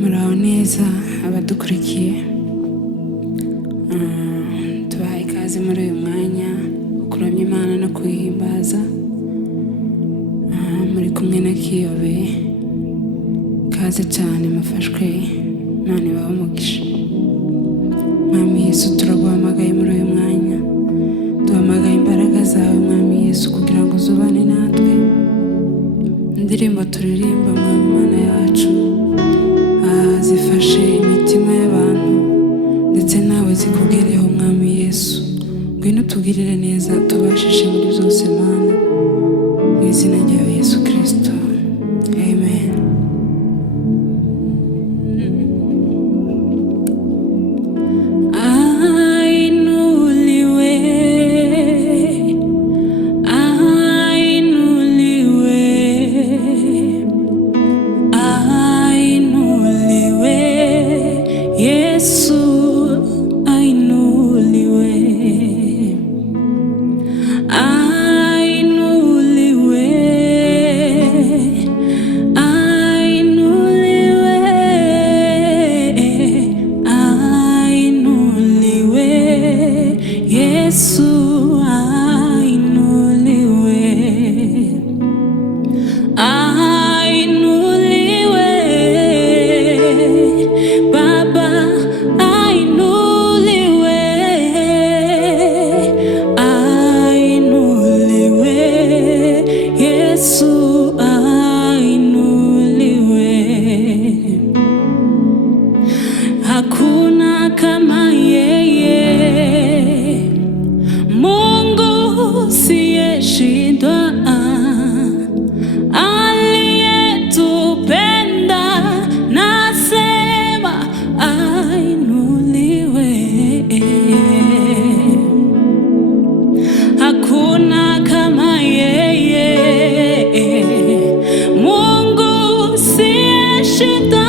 Muraho neza abadukurikiye, tubaha ikaze muri uyu mwanya wo kuramya Imana no kuyihimbaza. Muri kumwe na Kiyobe, kaze cyane mufashwe, Imana ibahe umugisha. Mwami Yesu, turaguhamagaye muri uyu mwanya, duhamagaye imbaraga zawe Mwami Yesu kugira ngo uzubane natwe. Indirimbo turirimba Mwami Mana yacu zifashe imitima y'abantu ndetse nawe zikugereho Mwami Yesu. Ngwino tugirire neza, tubashishe muri byose Mana, mu izina rya Yesu Kristo, amen. Hakuna kama yeye, Mungu siyeshindwa, aliyetupenda nasema ainuliwe. Hakuna kama yeye, Mungu siyeshindwa,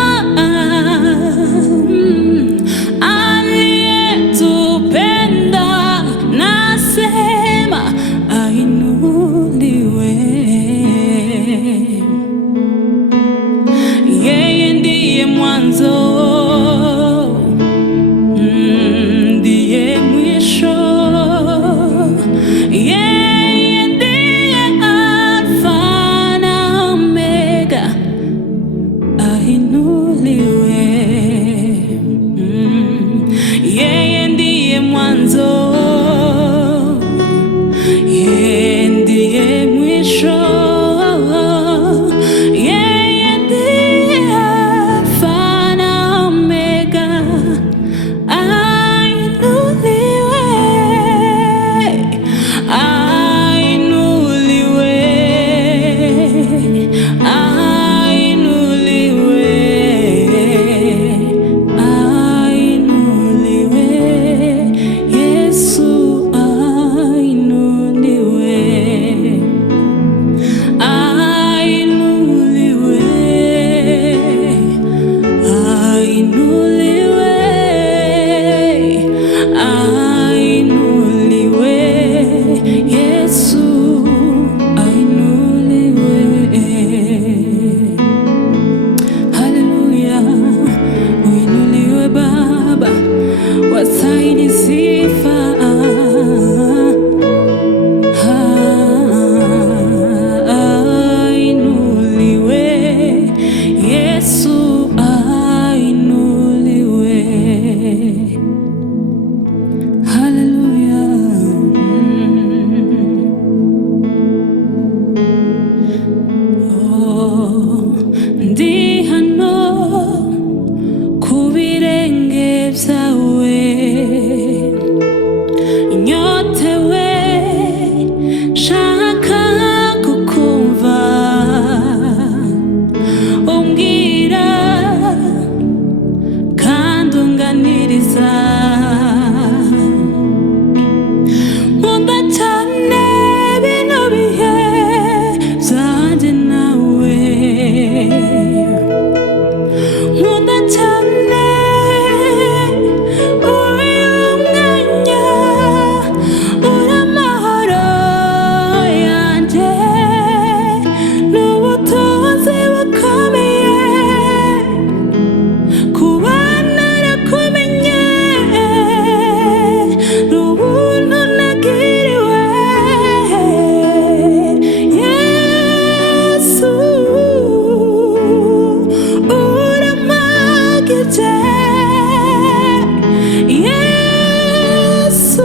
Yesu,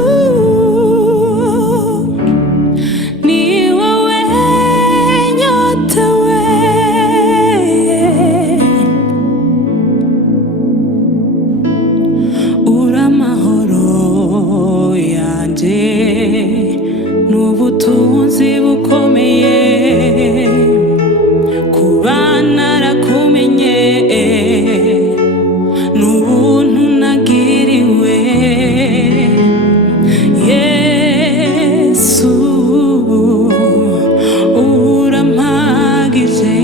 ni wewe nyotewe, ura mahoro yanje n'ubutunzi bukomeye, kuba narakumenye n'ubuntu nagiriwe. Yesu urampagije,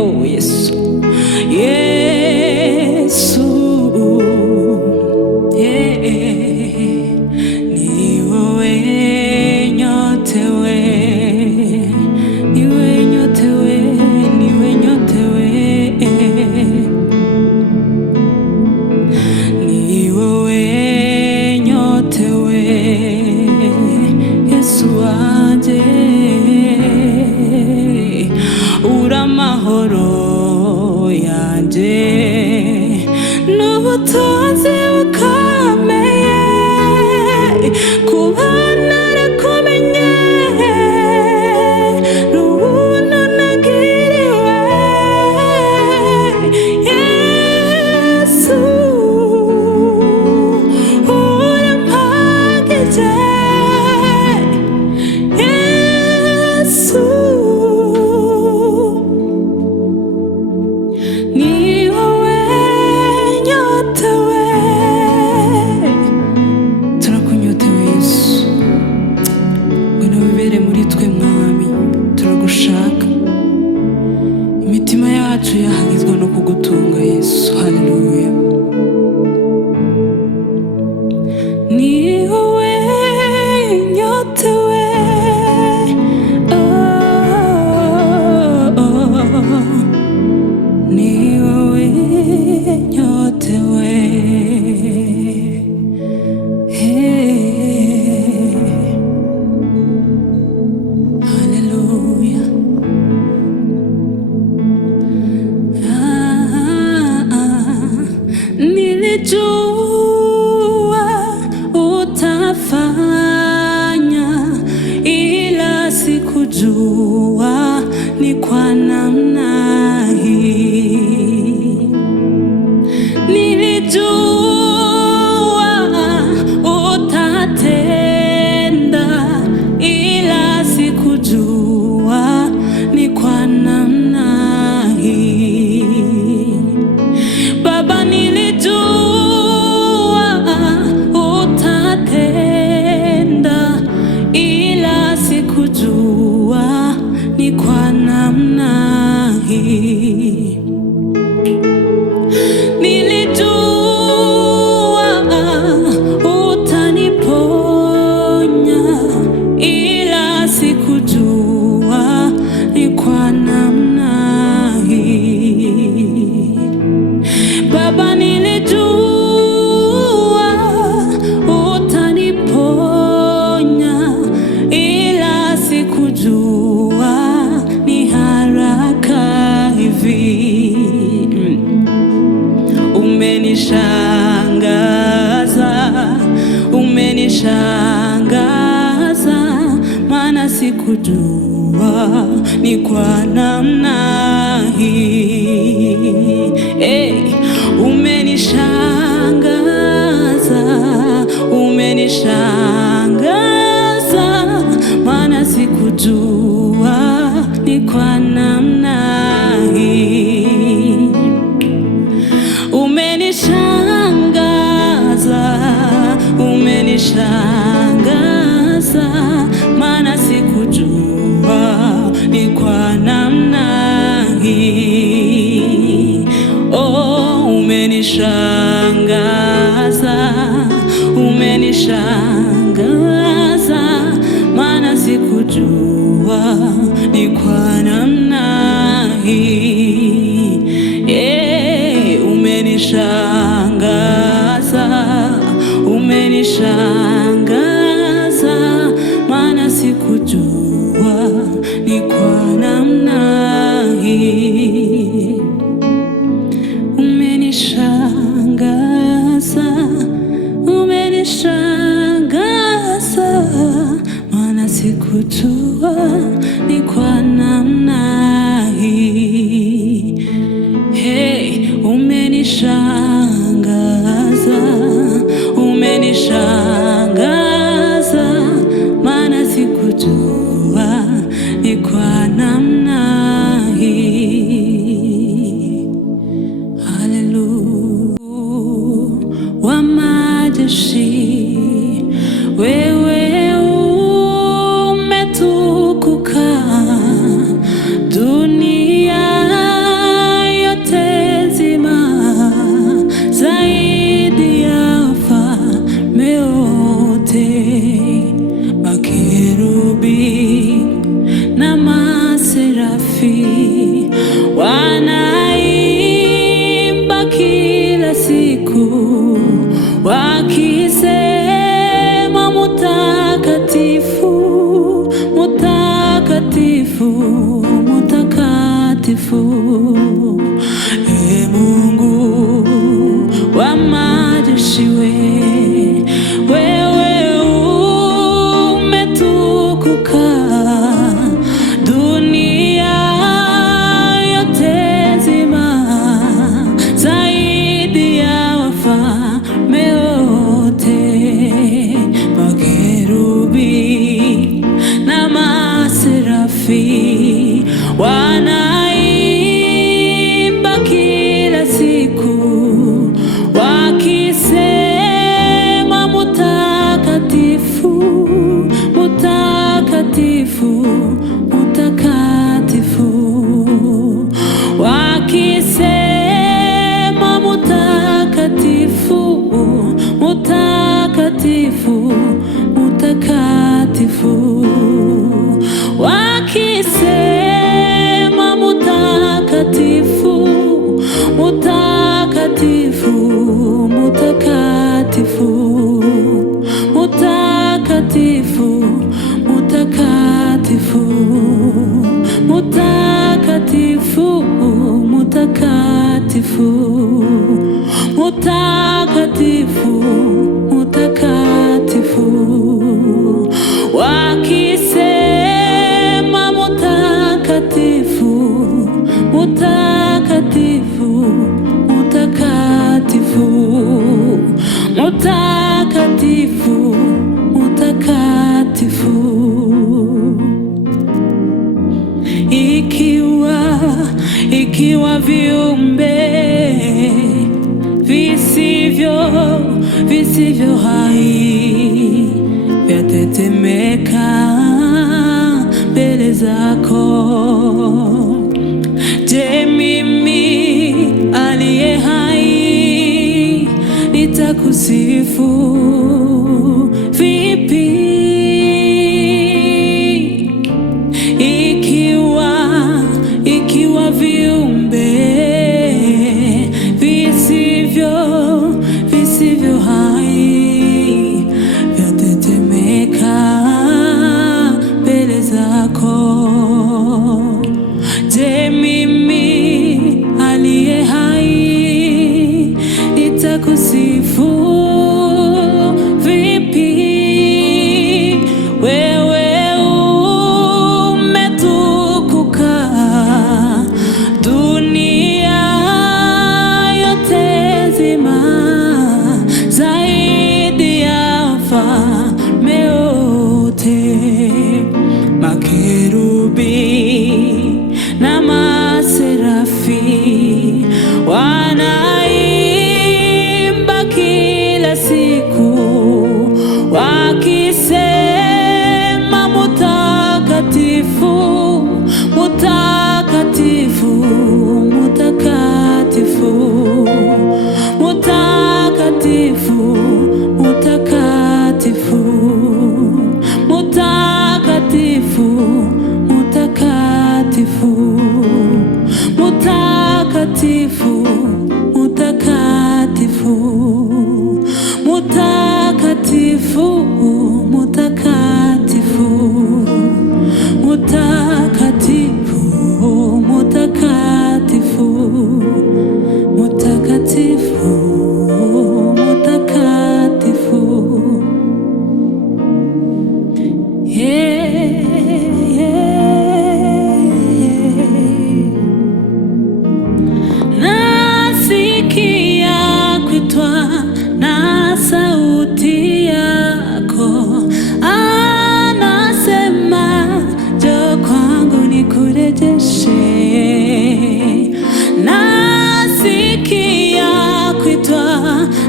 oh Yesu, Yesu, ni wowe nyotewe, ni wowe nyotewe, ni wowe nyotewe, ni wowe nyotewe, Yesu wanje, ura mahoro yanje n'ubutunzi bukomeye, kuba narakumenye n'ubuntu nagiriwe. Yesu urampagije, Yesu ni wowe nyotewe, turakunyotewe Yesu, ngwino wibere muri twe mwami, turagushaka, imitima yacu yahagizwa no kugutunga Yesu. Haleluya. Ni wowe nyotewe, ni wowe nyotewe, haleluya. Nilijua utafanya, ila sikujua ni kwa namna hii. Nilijua utatenda, ila sikujua ni kwa namna hii. Baba, nilijua utatenda, ila sikujua ni kwa namna hii. Nilijua utaniponya, ila sikujua ni kwa namna hii. Baba, nilijua utaniponya, ila sikujua ni haraka hivi. Umenishangaza, umenishangaza, maana sikujua ni kwa namna hii. Hey, umenishangaza, umenishangaza, maana sikujua ni kwa namna hii. Umenishangaza, umenishangaza, maana sikujua ni kwa namna hii. Oh, umenishangaza, umenishangaza, maana sikujua ni kwa namna hii. Umenishangaza, umenishangaza, maana sikujua ni kwa namna hii. Umenishangaza. ni kwa namna hii. Hey, umenishangaza, umenishangaza, maana sikujua ni kwa namna hii. Haleluya, wa majeshi, wewe umetukuka, dunia yote nzima, zaidi ya wafalme wote. Makerubi na maserafi wanaimba kila siku, wakisema mutakatifu, mutakatifu, mutakatifu. Ee Mungu wa majeshi, wewe umetukuka, dunia yote nzima, zaidi ya wafalme wote. Makerubi na maserafi wanaimba kila siku, wakisema mutakatifu, mutakatifu, mutakatifu, wakisema mutakatifu, mutakatifu, mutakatifu, wakisema mutakatifu, mutakatifu, mutakatifu, mutakatifu, mutakatifu, mutakatifu, mutakatifu, mutakatifu, mutakatifu, wakisema mutakatifu, mutakatifu, mutakatifu, mutakatifu, mutakatifu. Ikiwa viumbe visivyo hai vyatetemeka mbele zako, je, mimi aliye hai nitakusifu vipi? Ikiwa viumbe visivyo hai vyatetemeka mbele zako, je, mimi aliye hai nitakusifu vipi? Wewe umetukuka, dunia yote nzima, zaidi ya wafalme wote. Makerubi na maserafi wanaimba kila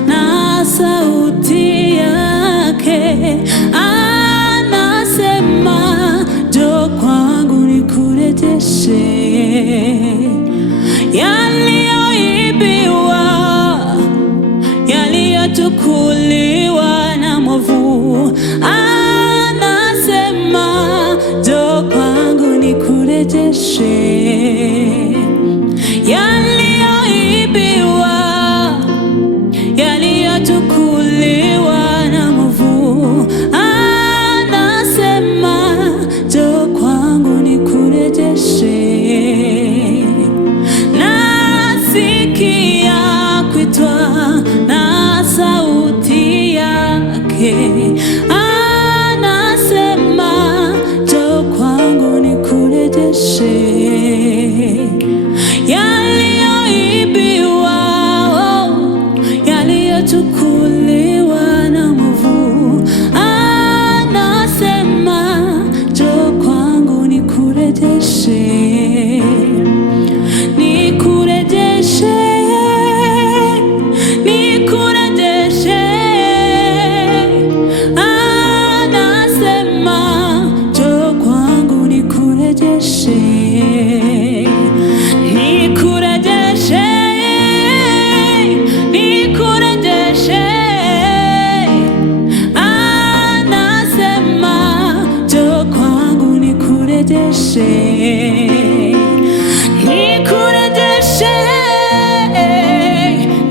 na sauti yake anasema, njoo kwangu nikurejeshe yaliyoibiwa, yaliyochukuliwa na mwovu. Anasema, njoo kwangu nikurejeshe yaliyoibiwa, yaliyochukuliwa na mwovu. Anasema, njoo kwangu nikurejeshe. Nasikia kuitwa na sauti yake, anasema, njoo kwangu nikurejeshe yaliyoibiwa, yaliyochukuliwa na mwovu. Anasema, njoo kwangu nikurejeshe, nikurejeshe, nikurejeshe. Anasema, njoo kwangu nikurejeshe, nikurejeshe, nikurejeshe. Anasema, njoo kwangu nikurejeshe, nikurejeshe,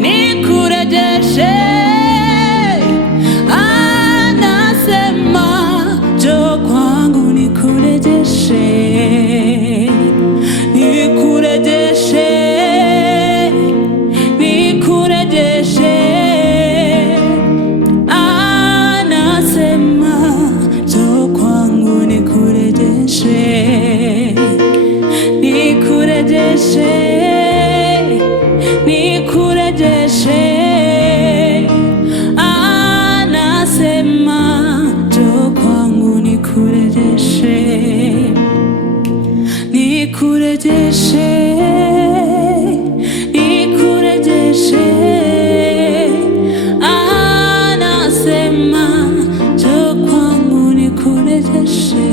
nikurejeshe. Anasema, njoo kwangu nikurejeshe, nikurejeshe, nikurejeshe. Anasema, njoo kwangu nikurejeshe, nikurejeshe, nikurejeshe. Anasema, njoo kwangu nikurejeshe, nikurejeshe, nikurejeshe. Anasema, njoo kwangu nikurejeshe.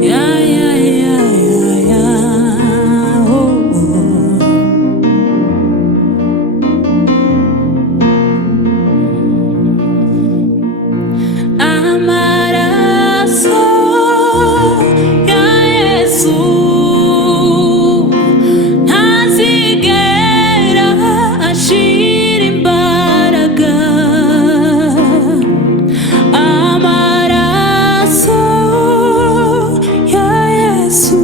Ya, ya, ya, ya, ya. Oh, oh. Amaraso ya Yesu ntazigera ashira imbaraga. Amaraso ya Yesu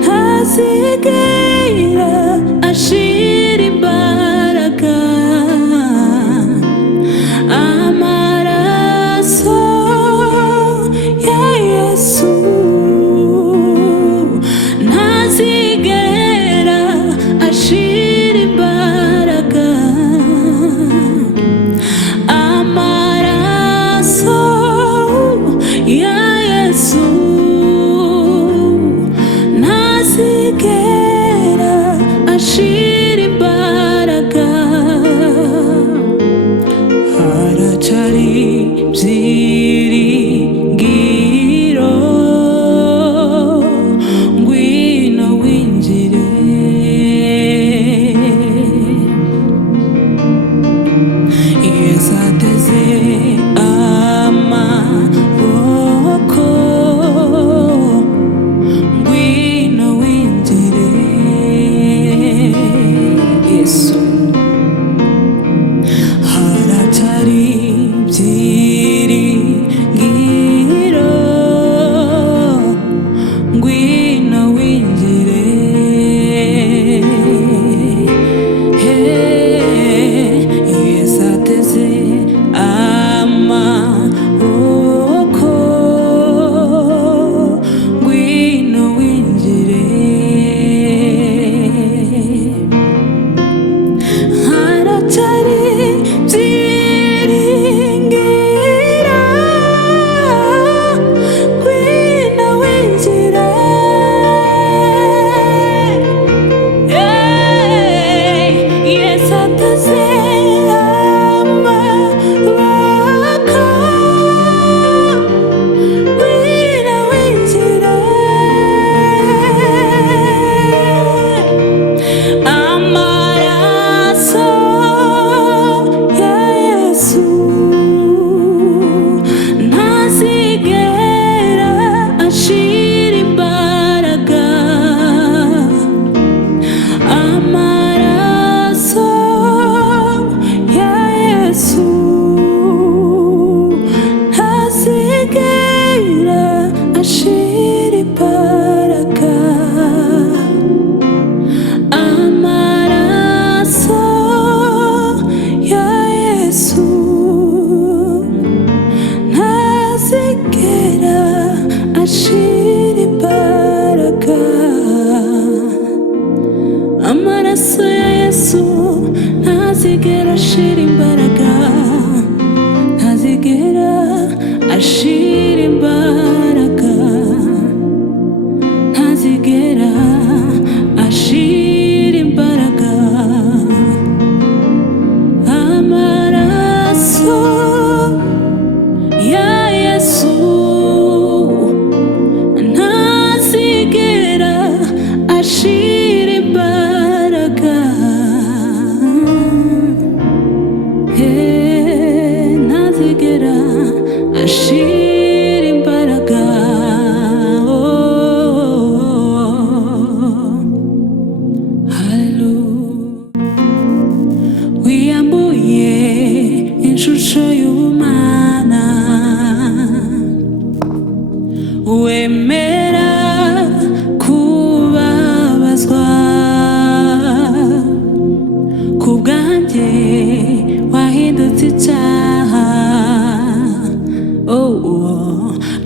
ntazigera ashira imbaraga. Amaraso ya Yesu ntazigera ashira imbaraga. Amaraso ya Yesu ntazigera ashira imbaraga. Haracari byiringiro, ngwino winjire. Yesu ateze amaboko, ngwino winjire. amaraso ya Yesu ntazigera ashira imbaraga, ntazigera ashira imbaraga, ntazigera ashira imbaraga. Amaraso ya Yesu ntazigera ashira imbaraga, ntazigera ashira imbaraga. Wiyambuye ishusho y'ubumana, wemera kubabazwa ku bwanjye, wahindutse icyaha,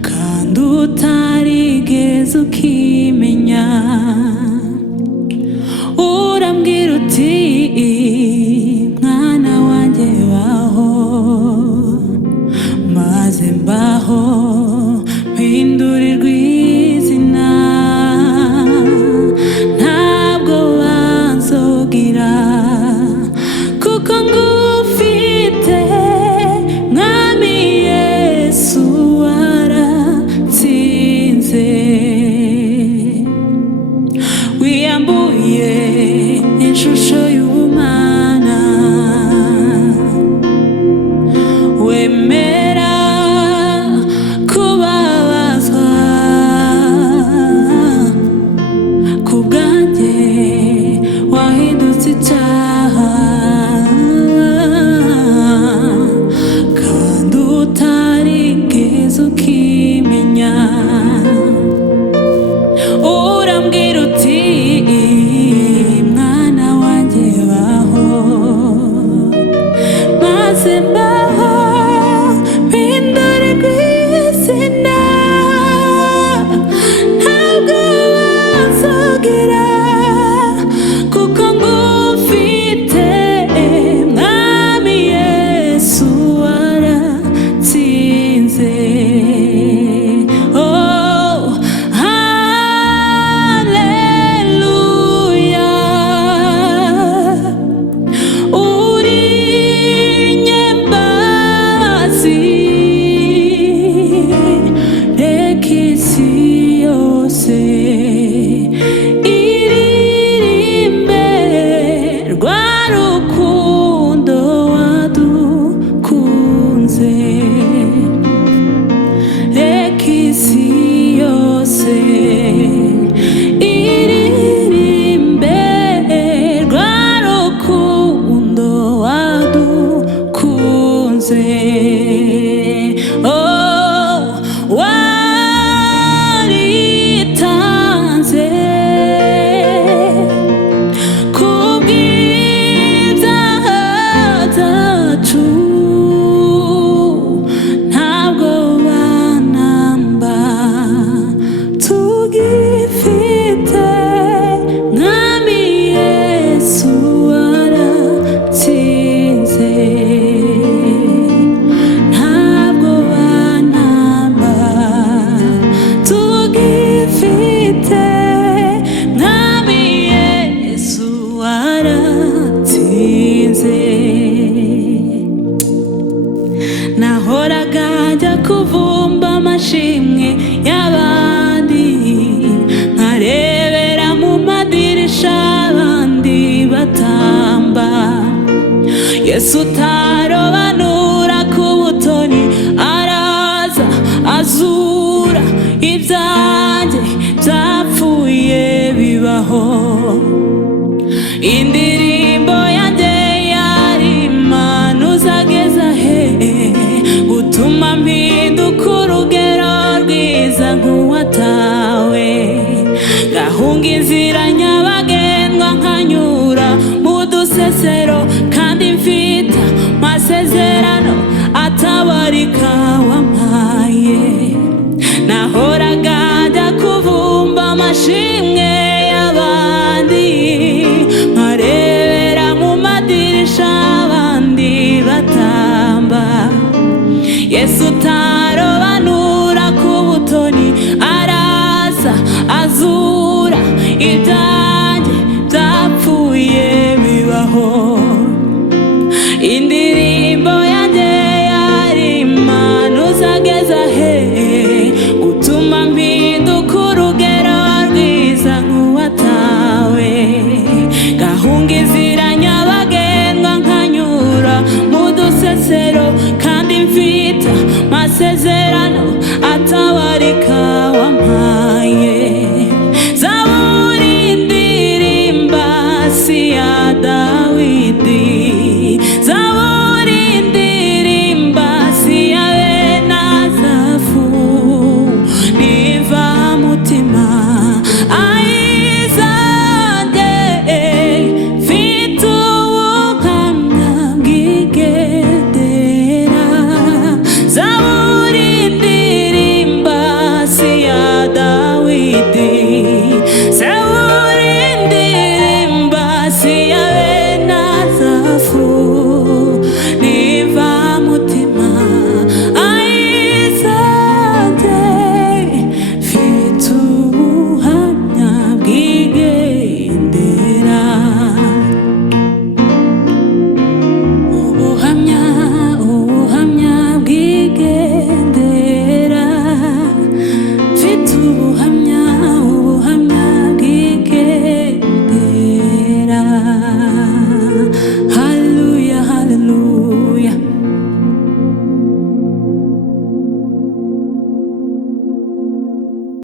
kandi utarigeze ukimenya. Urambwira uti mwana wanjye baho, maze mbaho mpindurirwa izina. Ntabwo wanzogira kuko ngufite, mwami Yesu waratsinze. Wiyambuye ishusho y'ubumana, wemera kubabazwa ku bwanjye, wahindutse icyaha, kandi utarigeze ukimenya. Urambwira uti mwana wanjye baho, maze mbaho mpindurirwa izina. Ntabwo wanzogira kuko ngufite, mwami Yesu waratsinze. Waritanze kubw'ibyaha byacu, ntabwo banamba tugifite, mwami Yesu waratsinze. Ntabwo banamba tugifite, mwami Yesu waratsinze. Nahoraga njya kuvumba amashimwe y'abandi, nkarebera mu madirisha abandi batamba. Yesu utarobanura ku butoni, araza azura ibyanjye byapfuye bibaho. Indirimbo yanjye yari Imana uzageza he, gutuma mpinduka urugero rwiza nk'uwatawe, gahunga inzira